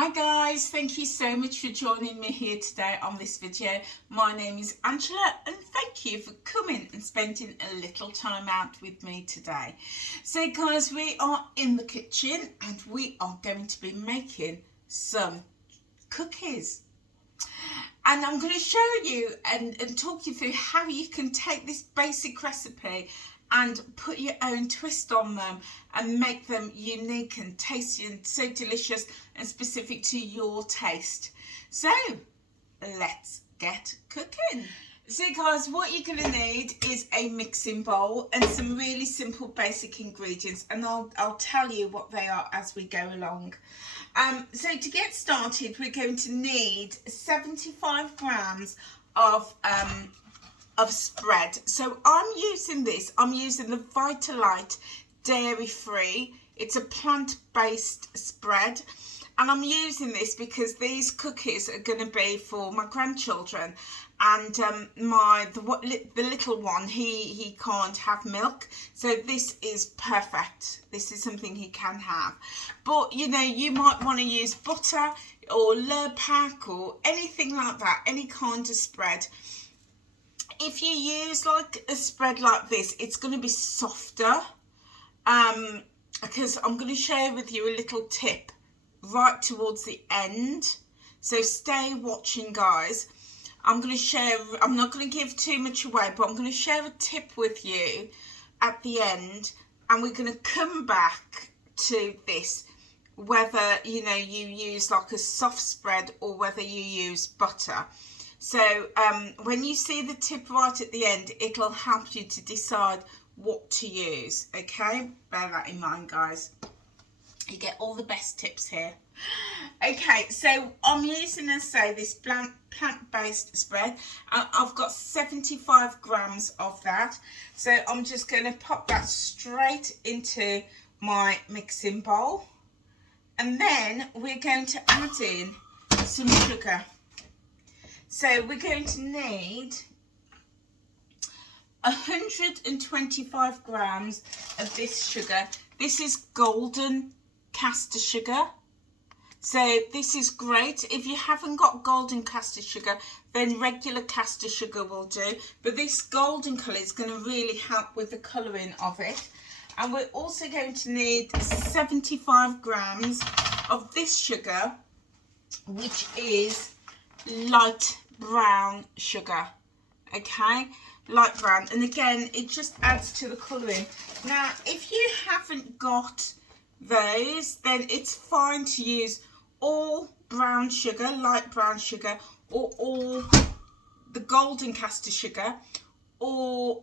Hi guys, thank you so much for joining me here today on this video. My name is Angela and thank you for coming and spending a little time out with me today. So guys, we are in the kitchen and we are going to be making some cookies. And I'm going to show you and talk you through how you can take this basic recipe and put your own twist on them and make them unique and tasty and so delicious and specific to your taste. So let's get cooking. So guys, what you're going to need is a mixing bowl and some really simple basic ingredients, and I'll tell you what they are as we go along. So to get started, we're going to need 75 grams of spread. So I'm using the Vitalite dairy free. It's a plant-based spread, and I'm using this because these cookies are going to be for my grandchildren, and the little one, he can't have milk, so this is perfect. This is something he can have. But you know, you might want to use butter or Lurpak or anything like that, any kind of spread. If you use like a spread like this, it's going to be softer, because I'm going to share with you a little tip right towards the end, so stay watching guys. I'm not going to give too much away, but I'm going to share a tip with you at the end, and we're going to come back to this, whether you know you use like a soft spread or whether you use butter. So when you see the tip right at the end, it'll help you to decide what to use. Okay, bear that in mind guys, you get all the best tips here. Okay, so I'm using, as I say, this plant-based spread. I've got 75 grams of that, so I'm just going to pop that straight into my mixing bowl, and then we're going to add in some sugar. So we're going to need 125 grams of this sugar. This is golden caster sugar. So this is great. If you haven't got golden caster sugar, then regular caster sugar will do. But this golden colour is going to really help with the colouring of it. And we're also going to need 75 grams of this sugar, which is light brown sugar. Okay, light brown, and again it just adds to the colouring. Now if you haven't got those, then it's fine to use all brown sugar, light brown sugar, or all the golden caster sugar, or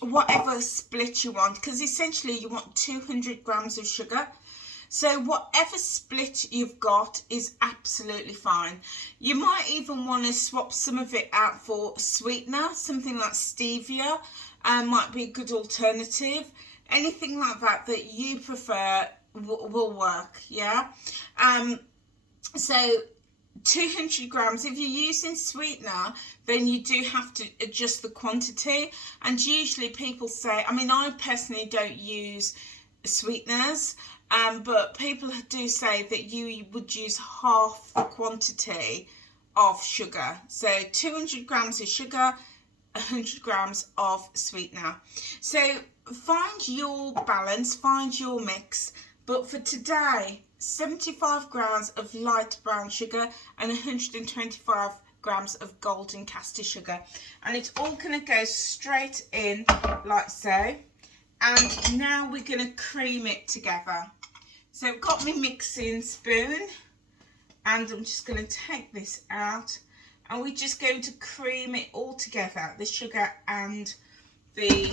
whatever split you want, because essentially you want 200 grams of sugar. So whatever split you've got is absolutely fine. You might even want to swap some of it out for sweetener, something like stevia, might be a good alternative. Anything like that that you prefer will work, yeah? So 200 grams, if you're using sweetener, then you do have to adjust the quantity. And usually people say, I mean, I personally don't use sweeteners, but people do say that you would use half the quantity of sugar. So 200 grams of sugar, 100 grams of sweetener. So find your balance, find your mix. But for today, 75 grams of light brown sugar and 125 grams of golden caster sugar. And it's all going to go straight in like so. And now we're going to cream it together. So I've got my mixing spoon, and I'm just going to take this out, and we're just going to cream it all together, the sugar and the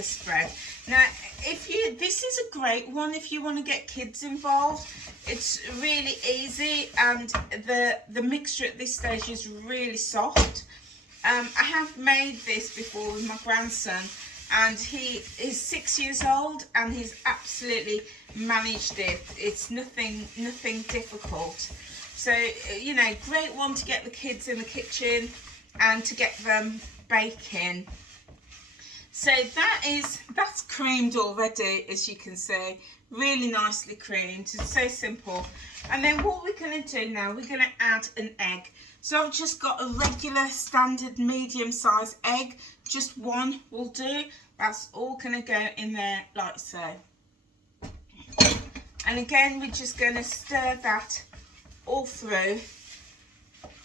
spread. Now this is a great one if you want to get kids involved. It's really easy, and the mixture at this stage is really soft. I have made this before with my grandson, and he is 6 years old, and he's absolutely managed it. It's nothing difficult. So you know, great one to get the kids in the kitchen and to get them baking. So that's creamed already, as you can see, really nicely creamed. It's so simple. And then what we're going to do now, we're going to add an egg. So I've just got a regular standard medium size egg, just one will do. That's all going to go in there like so. And again, we're just going to stir that all through.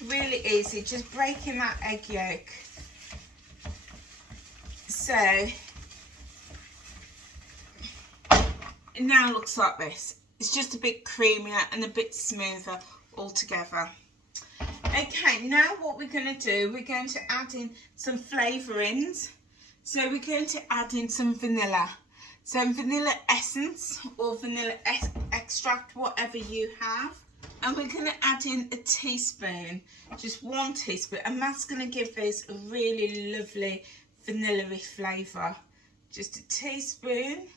Really easy, just breaking that egg yolk. So it now looks like this. It's just a bit creamier and a bit smoother altogether. Okay, now what we're going to do, we're going to add in some flavourings. So we're going to add in some vanilla. So vanilla essence or vanilla extract, whatever you have. And we're going to add in a teaspoon, just 1 teaspoon. And that's going to give this a really lovely vanilla-y flavour. Just a teaspoon.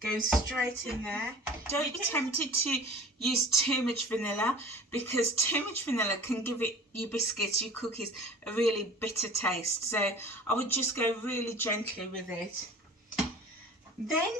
Go straight in there. Don't be tempted to use too much vanilla, because too much vanilla can give your biscuits, your cookies, a really bitter taste. So I would just go really gently with it. Then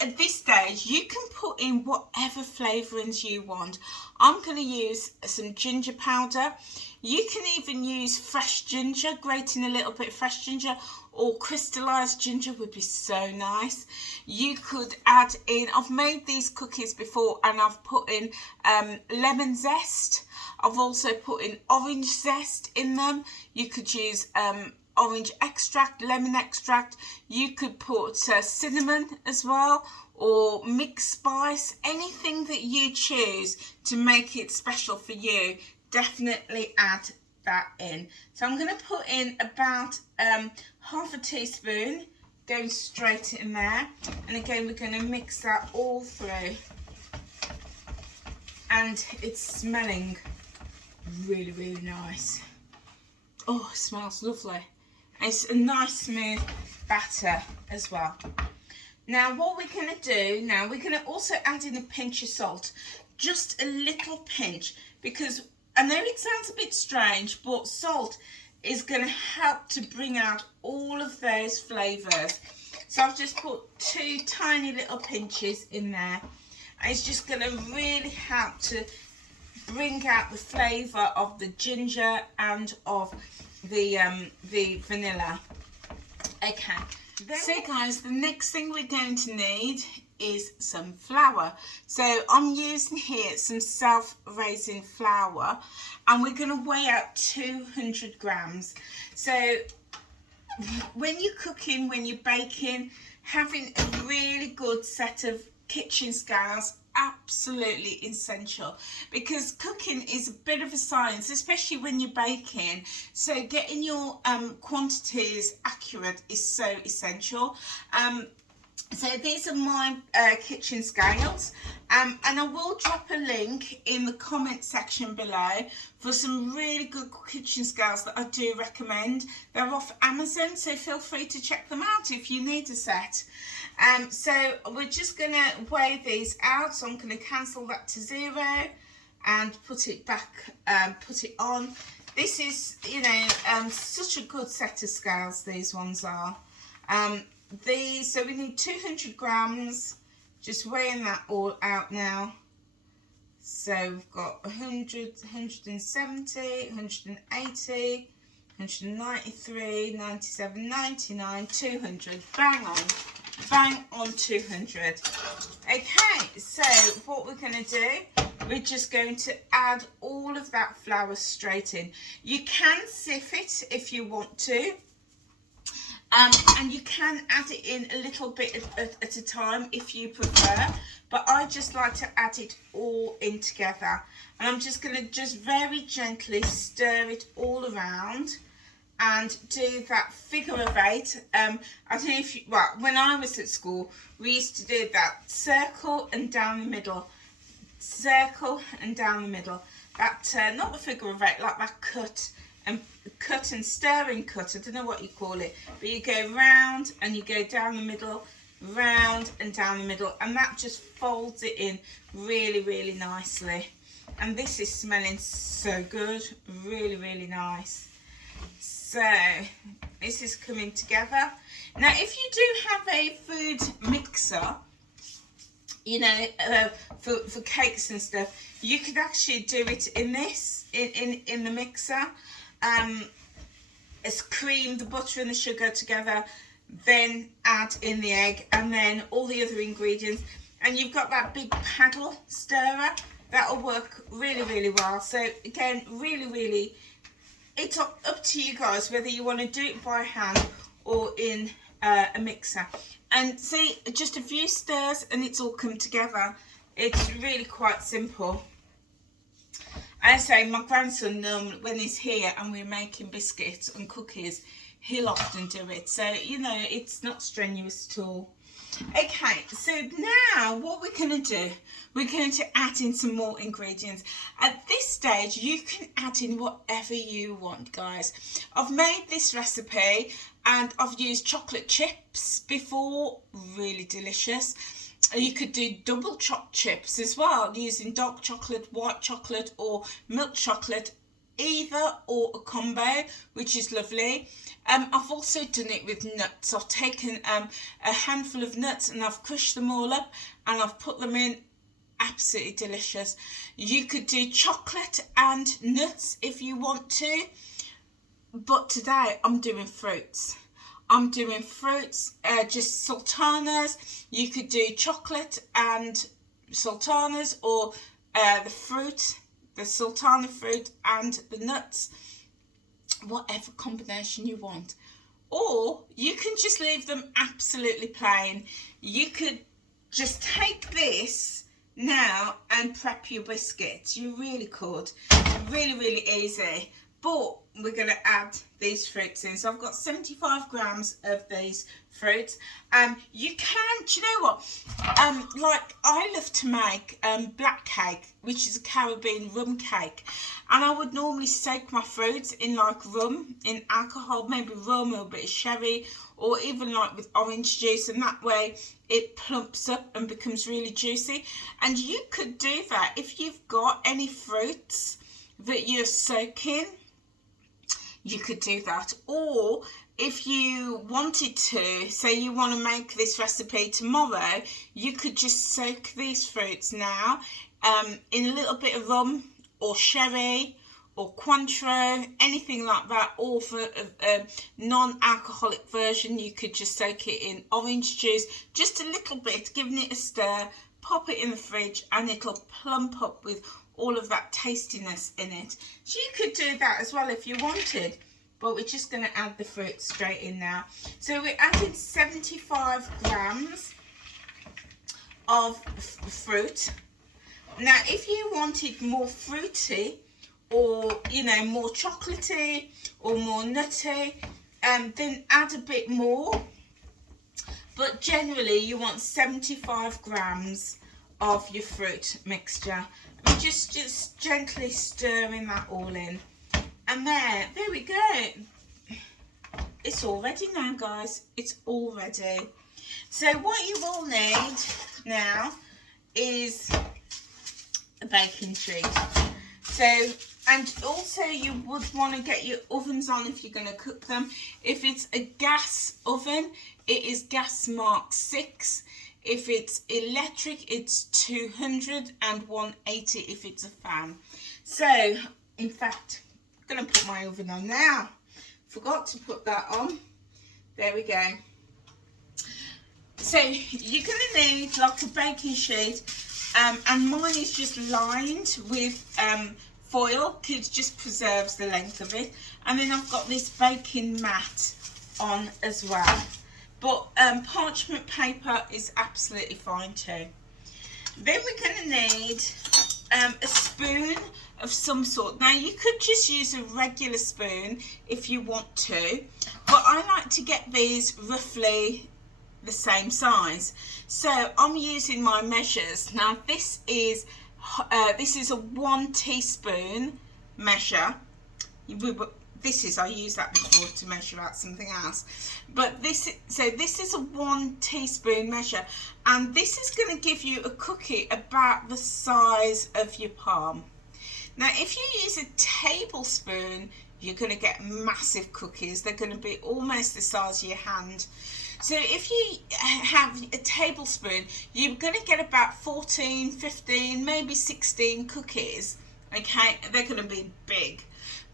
at this stage you can put in whatever flavourings you want. I'm going to use some ginger powder. You can even use fresh ginger, grating a little bit of fresh ginger, or crystallised ginger would be so nice. You could add in, I've made these cookies before and I've put in lemon zest. I've also put in orange zest in them. You could use orange extract, lemon extract. You could put cinnamon as well, or mixed spice, anything that you choose to make it special for you. Definitely add that in. So I'm going to put in about half a teaspoon, going straight in there. And again, we're going to mix that all through. And it's smelling really, really nice. Oh, it smells lovely. It's a nice smooth batter as well. Now what we're going to do now, we're going to also add in a pinch of salt, just a little pinch, because I know it sounds a bit strange, but salt is going to help to bring out all of those flavours. So I've just put 2 tiny little pinches in there, and it's just going to really help to bring out the flavour of the ginger and of the vanilla. Okay, so guys, the next thing we're going to need is some flour. So I'm using here some self-raising flour, and we're going to weigh out 200 grams. So when you're cooking, when you're baking, having a really good set of kitchen scales, absolutely essential, because cooking is a bit of a science, especially when you're baking. So getting your quantities accurate is so essential. So these are my kitchen scales, and I will drop a link in the comment section below for some really good kitchen scales that I do recommend. They're off Amazon, so feel free to check them out if you need a set. So we're just going to weigh these out, so I'm going to cancel that to 0 and put it back, put it on. This is, you know, such a good set of scales, these ones are. So we need 200 grams, just weighing that all out now. So we've got 100, 170, 180, 193, 97, 99, 200, bang on 200. Okay, so what we're going to do, we're just going to add all of that flour straight in. You can sieve it if you want to. And you can add it in a little bit at a time if you prefer, but I just like to add it all in together. And I'm just going to just very gently stir it all around and do that figure of 8. I don't know if you, well, when I was at school, we used to do that circle and down the middle, circle and down the middle. That, not the figure of 8, like that cut and stirring cut, I don't know what you call it, but you go round and you go down the middle, round and down the middle, and that just folds it in really, really nicely. And this is smelling so good, really, really nice. So this is coming together. Now if you do have a food mixer, you know, for cakes and stuff, you could actually do it in this, in the mixer. It's cream, the butter and the sugar together, then add in the egg and then all the other ingredients, and you've got that big paddle stirrer. That'll work really, really well. So again, really, it's up to you guys whether you want to do it by hand or in a mixer. And see, just a few stirs and it's all come together. It's really quite simple. As I say, my grandson, when he's here and we're making biscuits and cookies, he'll often do it. So, you know, it's not strenuous at all. Okay, so now what we're going to do, we're going to add in some more ingredients. At this stage, you can add in whatever you want, guys. I've made this recipe and I've used chocolate chips before, really delicious. You could do double chopped chips as well, using dark chocolate, white chocolate or milk chocolate, either or a combo, which is lovely. I've also done it with nuts. I've taken a handful of nuts and I've crushed them all up and I've put them in. Absolutely delicious. You could do chocolate and nuts if you want to, but today I'm doing fruits. I'm doing fruits, just sultanas. You could do chocolate and sultanas, or the sultana fruit and the nuts, whatever combination you want. Or you can just leave them absolutely plain. You could just take this now and prep your biscuits. You really could. Really easy. But we're going to add these fruits in. So I've got 75 grams of these fruits. You can, do you know what? Like I love to make black cake, which is a Caribbean rum cake. And I would normally soak my fruits in like rum, in alcohol, maybe rum or a bit of sherry, or even like with orange juice. And that way it plumps up and becomes really juicy. And you could do that if you've got any fruits that you're soaking. You could do that. Or if you wanted to, say you want to make this recipe tomorrow, you could just soak these fruits now in a little bit of rum or sherry or Cointreau, anything like that. Or for a non-alcoholic version, you could just soak it in orange juice, just a little bit, giving it a stir, pop it in the fridge, and it'll plump up with all of that tastiness in it. So you could do that as well if you wanted, but we're just going to add the fruit straight in now. So we're adding 75 grams of fruit. Now if you wanted more fruity, or you know, more chocolatey or more nutty, then add a bit more, but generally you want 75 grams of your fruit mixture. And just gently stirring that all in, and there we go. It's all ready now, guys. It's all ready. So what you will need now is a baking sheet. So, and also you would want to get your ovens on if you're going to cook them. If it's a gas oven, it is gas mark 6. If it's electric, it's 200, and 180 if it's a fan. So, in fact, I'm going to put my oven on now. Forgot to put that on. There we go. So, you're going to need like a baking sheet, and mine is just lined with foil, because it just preserves the length of it. And then I've got this baking mat on as well. But parchment paper is absolutely fine too. Then we're going to need a spoon of some sort. Now you could just use a regular spoon if you want to, but I like to get these roughly the same size. So I'm using my measures. Now this is a 1 teaspoon measure. I used that before to measure out something else, but this is a 1 teaspoon measure, and this is going to give you a cookie about the size of your palm. Now if you use a tablespoon, you're going to get massive cookies. They're going to be almost the size of your hand. So if you have a tablespoon, you're going to get about 14, 15, maybe 16 cookies. Okay, they're going to be big.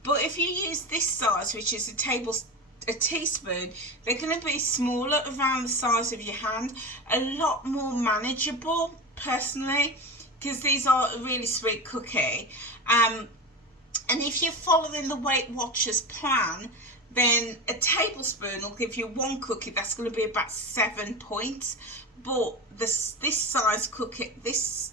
But if you use this size, which is a teaspoon, they're going to be smaller, around the size of your hand, a lot more manageable personally, because these are a really sweet cookie. And if you're following the Weight Watchers plan, then a tablespoon will give you one cookie that's going to be about 7 points. But this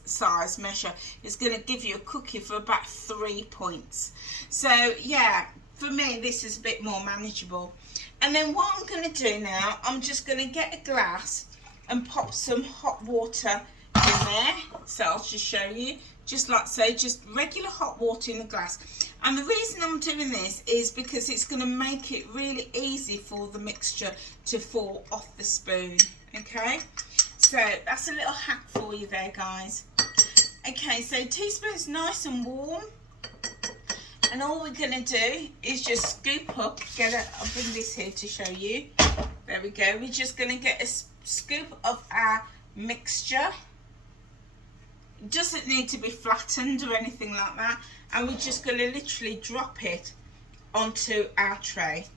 size measure is going to give you a cookie for about 3 points. So yeah, for me this is a bit more manageable. And then what I'm going to do now, I'm just going to get a glass and pop some hot water in there. So I'll just show you, just like so, just regular hot water in the glass. And the reason I'm doing this is because it's going to make it really easy for the mixture to fall off the spoon. Okay, so that's a little hack for you there, guys. Okay, so teaspoon's nice and warm, and all we're going to do is just scoop up, I'll bring this here to show you. There we go. We're just going to get a scoop of our mixture. It doesn't need to be flattened or anything like that, and we're just going to literally drop it onto our tray.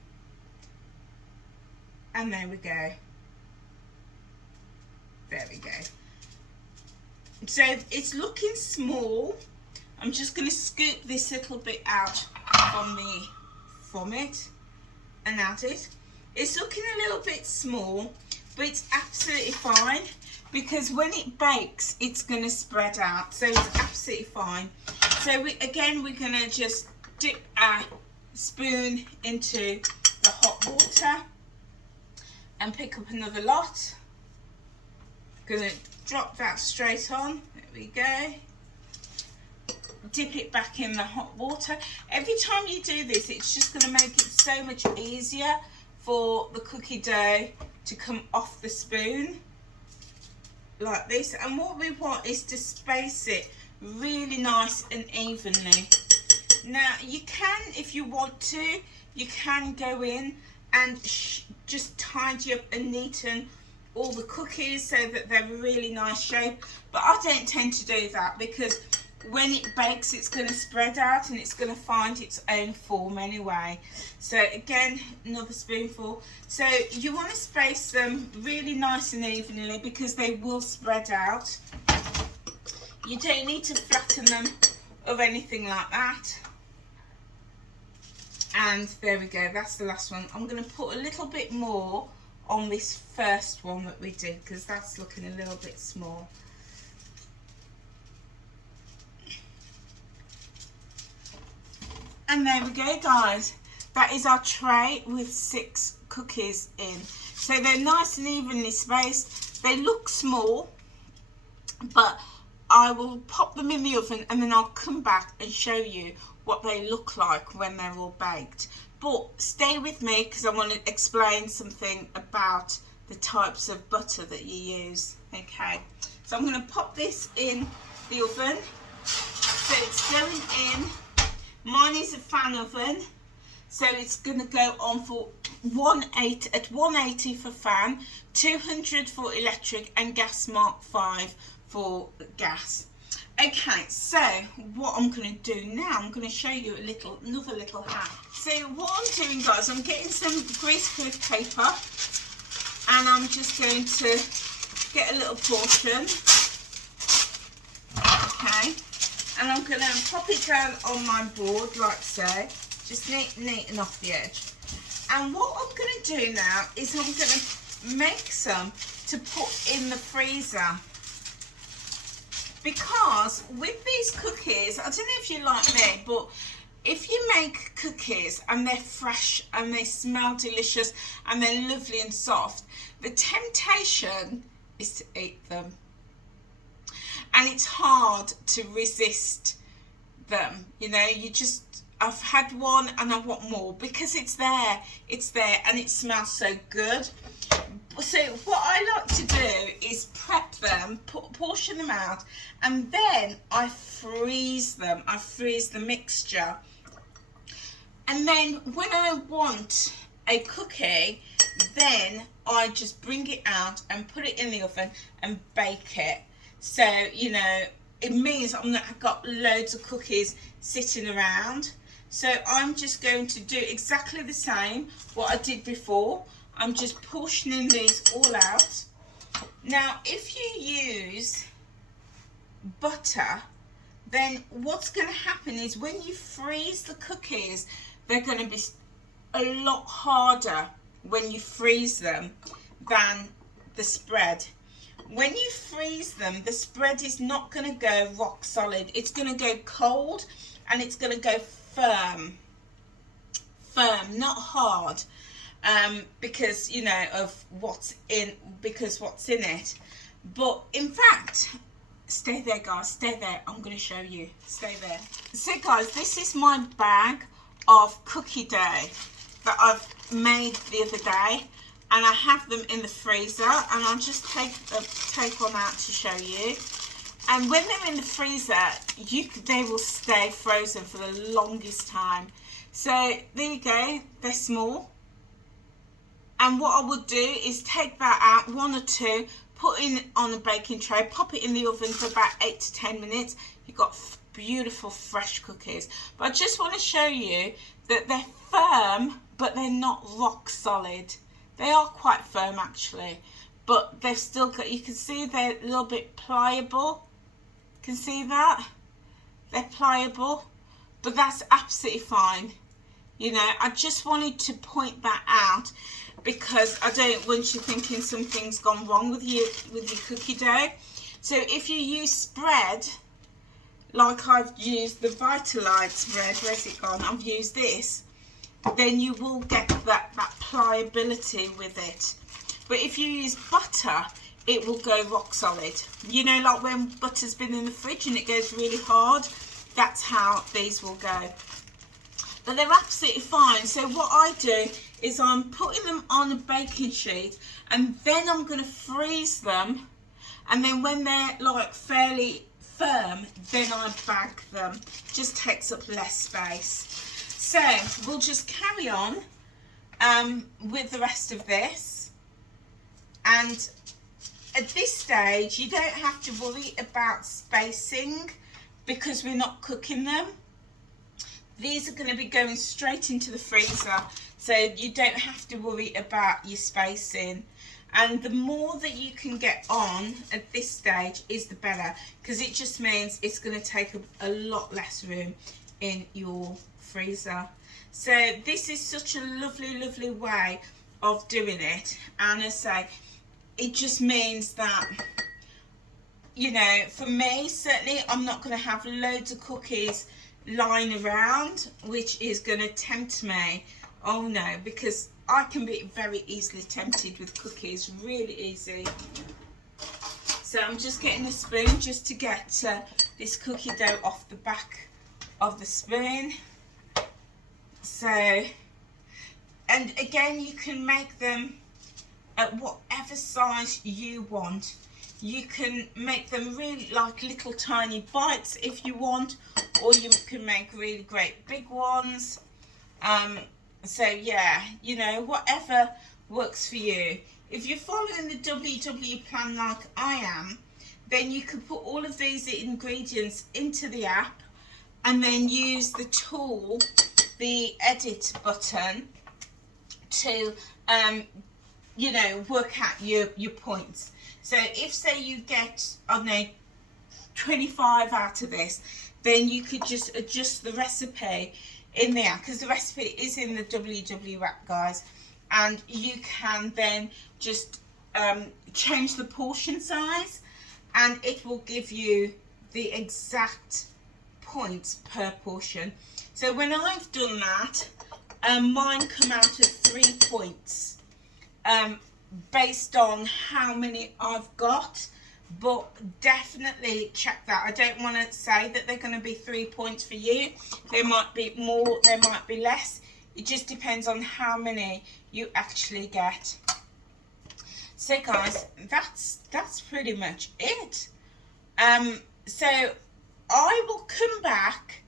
And there we go. There we go. So it's looking small. I'm just going to scoop this little bit out from it and add it. It's looking a little bit small, but it's absolutely fine, because when it bakes it's going to spread out, so it's absolutely fine. So we're going to just dip our spoon into the hot water and pick up another lot. Going to drop that straight on. There we go. Dip it back in the hot water. Every time you do this, it's just going to make it so much easier for the cookie dough to come off the spoon like this. And what we want is to space it really nice and evenly. Now you can, if you want to, you can go in and just tidy up and neaten all the cookies so that they're a really nice shape, but I don't tend to do that, because when it bakes it's going to spread out and it's going to find its own form anyway. So again, another spoonful. So you want to space them really nice and evenly, because they will spread out. You don't need to flatten them or anything like that. And there we go, that's the last one. I'm going to put a little bit more on this first one that we did, because that's looking a little bit small. And there we go, guys. That is our tray with 6 cookies in. So they're nice and evenly spaced. They look small, but I will pop them in the oven and then I'll come back and show you what they look like when they're all baked. But stay with me, because I want to explain something about the types of butter that you use. Okay, so I'm going to pop this in the oven. So it's going in. Mine is a fan oven, so it's going to go on for 180 for fan, 200 for electric, and gas mark 5 for gas. Okay, so what I'm going to do now, I'm going to show you another little hack. So what I'm doing, guys, I'm getting some greaseproof paper, and I'm just going to get a little portion. Okay, and I'm going to pop it down on my board like so, just neaten off the edge. And what I'm going to do now is I'm going to make some to put in the freezer. Because with these cookies, I don't know if you're like me, but if you make cookies and they're fresh and they smell delicious and they're lovely and soft, the temptation is to eat them. And it's hard to resist them. You know, I've had one and I want more, because it's there and it smells so good. So what I like to do is prep them, portion them out, and then I freeze them. I freeze the mixture. And then when I want a cookie, then I just bring it out and put it in the oven and bake it. So, you know, it means I've not got loads of cookies sitting around. So I'm just going to do exactly the same what I did before. I'm just portioning these all out. Now, if you use butter, then what's going to happen is when you freeze the cookies, they're going to be a lot harder when you freeze them than the spread. When you freeze them, the spread is not going to go rock solid. It's going to go cold and it's going to go firm, not hard, because, you know, of what's in it. But in fact, stay there, guys, stay there. I'm going to show you. Stay there. So, guys, this is my bag of cookie dough that I've made the other day, and I have them in the freezer, and I'll just take one out to show you. And when they're in the freezer, they will stay frozen for the longest time. So there you go, they're small. And what I would do is take that out, one or two, put in on a baking tray, pop it in the oven for about 8 to 10 minutes. You've got beautiful fresh cookies. But I just want to show you that they're firm, but they're not rock solid. They are quite firm actually, but they've still got, you can see they're a little bit pliable. Can see that? They're pliable, but that's absolutely fine. You know, I just wanted to point that out because I don't want you thinking something's gone wrong with your cookie dough. So if you use spread, like I've used the Vitalite spread, where's it gone? I've used this, then you will get that pliability with it. But if you use butter, it will go rock solid. You know, like when butter's been in the fridge and it goes really hard, that's how these will go. But they're absolutely fine. So what I do is I'm putting them on a baking sheet, and then I'm going to freeze them, and then when they're like fairly firm, then I bag them. Just takes up less space. So we'll just carry on with the rest of this. And at this stage, you don't have to worry about spacing because we're not cooking them. These are going to be going straight into the freezer, so you don't have to worry about your spacing. And the more that you can get on at this stage is the better, because it just means it's going to take a lot less room in your freezer. So this is such a lovely way of doing it. And I say, it just means that, you know, for me, certainly I'm not going to have loads of cookies lying around, which is going to tempt me. Oh no, because I can be very easily tempted with cookies, really easy. So I'm just getting a spoon just to get this cookie dough off the back of the spoon. So, and again, you can make them at whatever size you want. You can make them really like little tiny bites if you want, or you can make really great big ones. So yeah, you know, whatever works for you. If you're following the WW plan like I am, then you can put all of these ingredients into the app and then use the tool, the edit button, to you know, work out your points. So if, say, you get, I don't know, 25 out of this, then you could just adjust the recipe in there, because the recipe is in the WW app, guys, and you can then just change the portion size, and it will give you the exact points per portion. So when I've done that, mine come out of 3 points. Based on how many I've got, but definitely check that. I don't want to say that they're going to be 3 points for you. There might be more, there might be less. It just depends on how many you actually get. So guys, that's pretty much it. So I will come back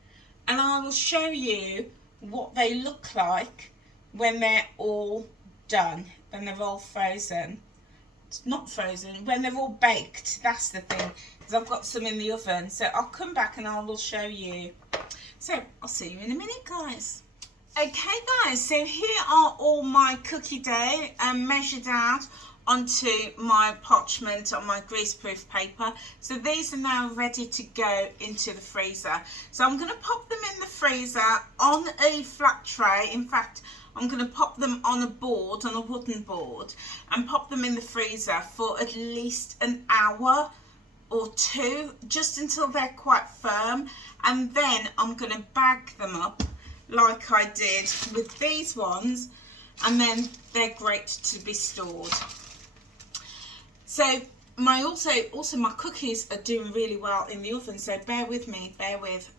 and I will show you what they look like when they're all done, when they're all frozen. It's not frozen, when they're all baked, that's the thing, because I've got some in the oven. So I'll come back and I will show you. So I'll see you in a minute, guys. Okay guys, so here are all my cookie dough measured out onto my parchment on my greaseproof paper. So these are now ready to go into the freezer. So I'm going to pop them in the freezer on a flat tray. In fact, I'm going to pop them on a board, on a wooden board, and pop them in the freezer for at least an hour or two, just until they're quite firm. And then I'm going to bag them up like I did with these ones, and then they're great to be stored. So my my cookies are doing really well in the oven, so bear with me, bear with.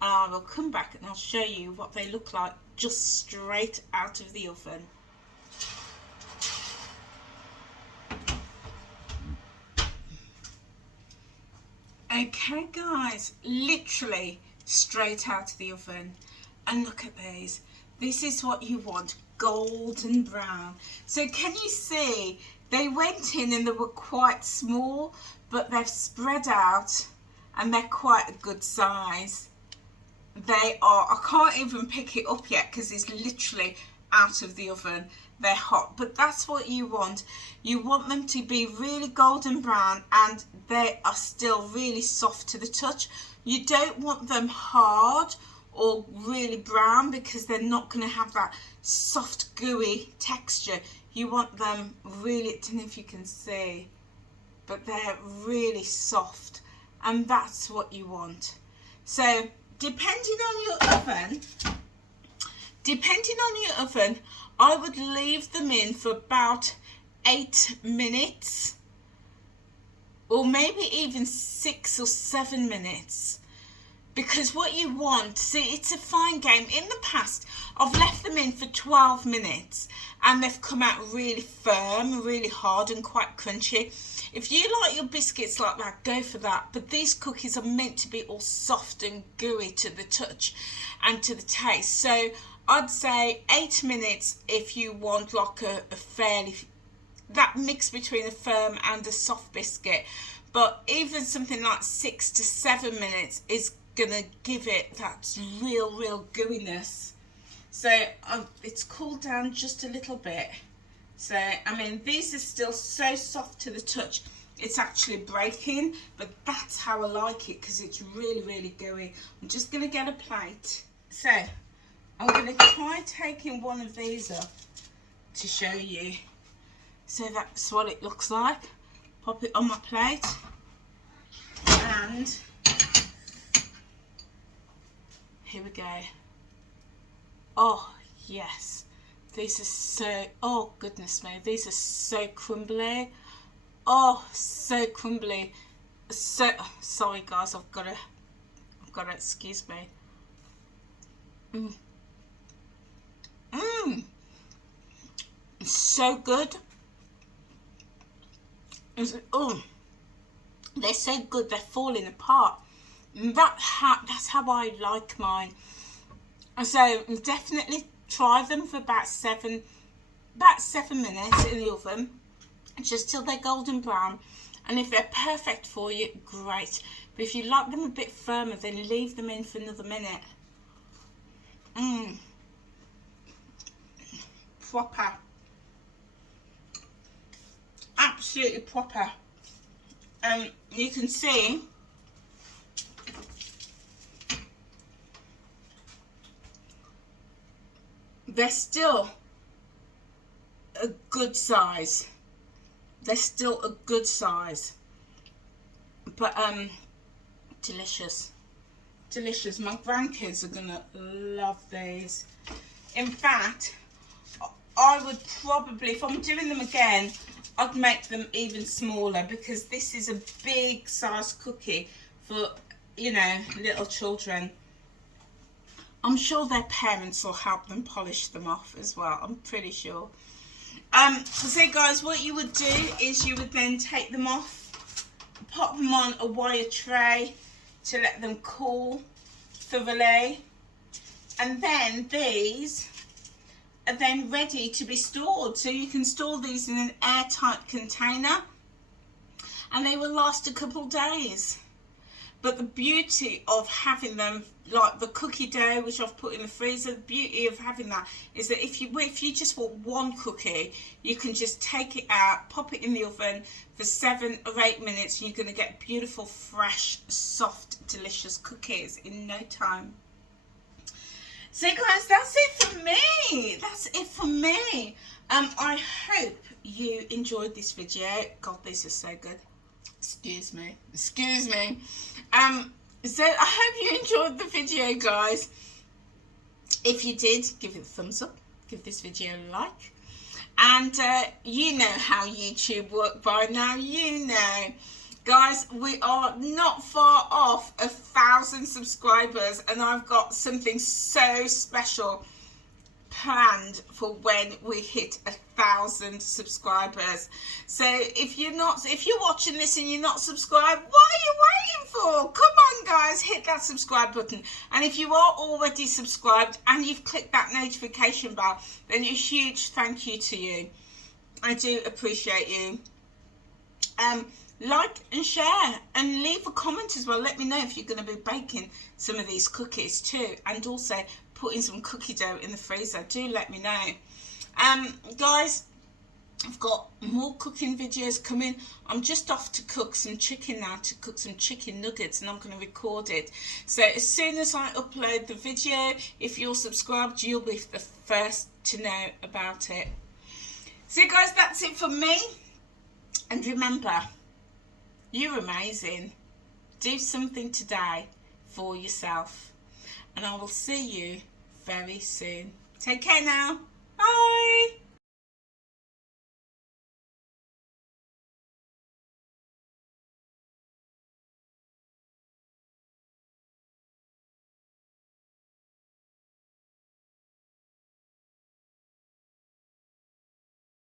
I will come back and I'll show you what they look like just straight out of the oven. Okay guys, literally straight out of the oven, and look at these. This is what you want, golden brown. So can you see they went in and they were quite small, but they've spread out and they're quite a good size. They are, I can't even pick it up yet because it's literally out of the oven. They're hot, but that's what you want. You want them to be really golden brown and they are still really soft to the touch. You don't want them hard or really brown because they're not going to have that soft gooey texture. You want them really, I don't know if you can see, but they're really soft, and that's what you want. So depending on your oven, I would leave them in for about 8 minutes, or maybe even 6 or 7 minutes. Because what you want, see, it's a fine game. In the past, I've left them in for 12 minutes and they've come out really firm, really hard and quite crunchy. If you like your biscuits like that, go for that. But these cookies are meant to be all soft and gooey to the touch and to the taste. So I'd say 8 minutes if you want like a fairly, that mix between a firm and a soft biscuit. But even something like 6 to 7 minutes is gonna give it that real gooiness. So it's cooled down just a little bit. So I mean, these are still so soft to the touch, it's actually breaking, but that's how I like it because it's really gooey. I'm just gonna get a plate. So I'm gonna try taking one of these up to show you. So that's what it looks like. Pop it on my plate, and here we go. Oh yes, these are so, oh goodness me, these are so crumbly. Oh, so crumbly. So sorry guys, I've got to excuse me. So good. Oh, they're so good, they're falling apart. That's how I like mine. So definitely try them for about 7 minutes in the oven, just till they're golden brown. And if they're perfect for you, great. But if you like them a bit firmer, then leave them in for another minute. Proper. Absolutely proper. You can see they're still a good size. They're still a good size. But delicious. Delicious. My grandkids are gonna love these. In fact, I would probably, if I'm doing them again, I'd make them even smaller, because this is a big size cookie for, you know, little children. I'm sure their parents will help them polish them off as well, I'm pretty sure. So guys, what you would do is you would then take them off, pop them on a wire tray to let them cool thoroughly. And then these are then ready to be stored. So you can store these in an airtight container and they will last a couple days. But the beauty of having them, like the cookie dough, which I've put in the freezer, the beauty of having that is that if you just want one cookie, you can just take it out, pop it in the oven for 7 or 8 minutes, and you're going to get beautiful, fresh, soft, delicious cookies in no time. So guys, that's it for me. That's it for me. I hope you enjoyed this video. God, this is so good. Excuse me. So I hope you enjoyed the video, guys. If you did, give it a thumbs up. Give this video a like. And you know how YouTube works by now. You know. Guys, we are not far off 1,000 subscribers, and I've got something so special planned for when we hit 1,000 subscribers. So if you're watching this and you're not subscribed, what are you waiting for? Come on guys, hit that subscribe button. And if you are already subscribed and you've clicked that notification bell, then a huge thank you to you. I do appreciate you. Like and share and leave a comment as well. Let me know if you're going to be baking some of these cookies too, and also putting some cookie dough in the freezer. Do let me know. Guys, I've got more cooking videos coming. I'm just off to cook some chicken now, to cook some chicken nuggets, and I'm going to record it. So as soon as I upload the video, if you're subscribed, you'll be the first to know about it. So guys, that's it for me. And remember, you're amazing. Do something today for yourself. And I will see you very soon. Take care now. Bye.